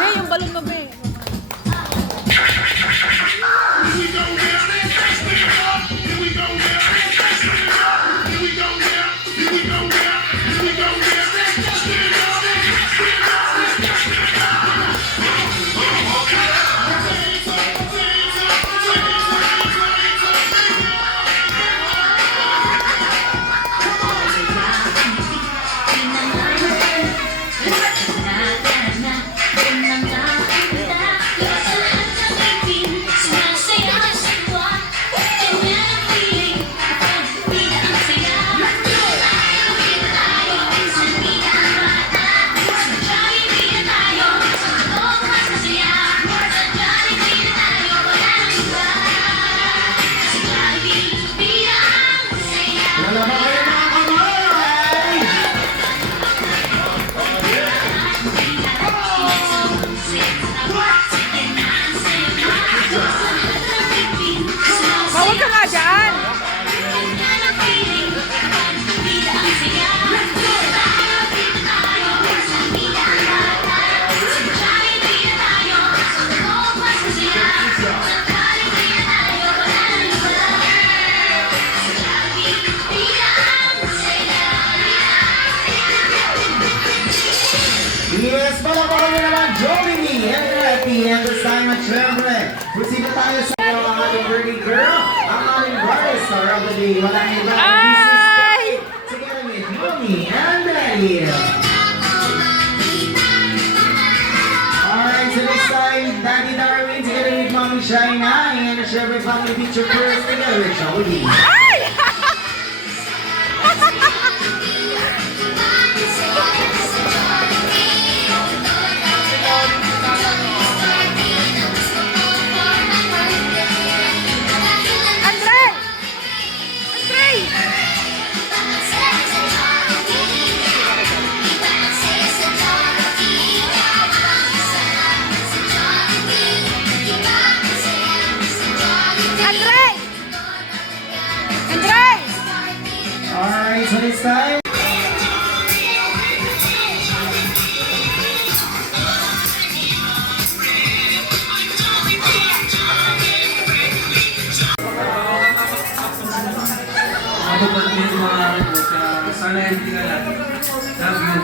Be, yung balon mo, be. Bawal ka nga dyan! Yes, palapakan nyo naman, Joey and Letty. And this time at syempre, proceed na tayo sa iyo ang ating birthday girl, ang ating brightest star of the day. Walang iba, Ay! together with Joey and Letty. Alright, so this time, Daddy Darwin together with Mommy Shaina. And syempre, family picture first together with Joey. Ay! Andre! Andre! Andre! Andre! Alright, so this time, Sana hindi ka lang. Love you.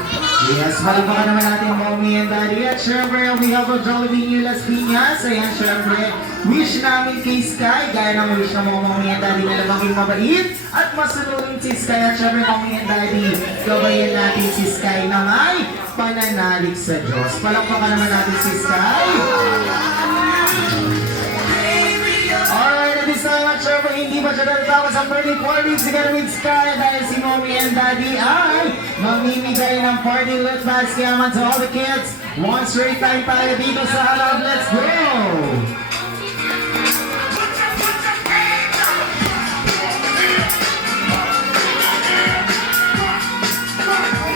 yes, palapakan naman natin Mommy and Daddy. At syempre, we have a Jollibee New Las Piñas. Ayan, syempre, wish namin kay Sky, gaya ng wish ng mga Mommy and Daddy na maging mabait at masunurin si Sky. At syempre, Mommy and Daddy, gabayan natin si Sky na may pananalig sa Diyos. Palapakan naman natin si Sky. Alright, at this time, at syempre, hindi pa siya natatawa sa birthday party together with Sky dahil si Mommy and Daddy ay mamimigay ng party loot bags kaya naman to all the kids. One straight time tayo dito sa Halab. Let's go!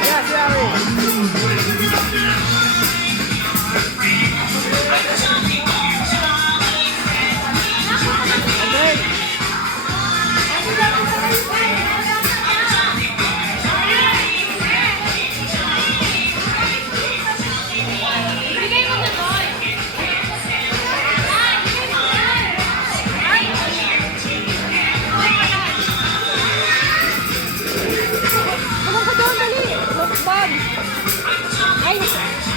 Yes, Yari! Tulong ko doon, dali! Bag! Ay!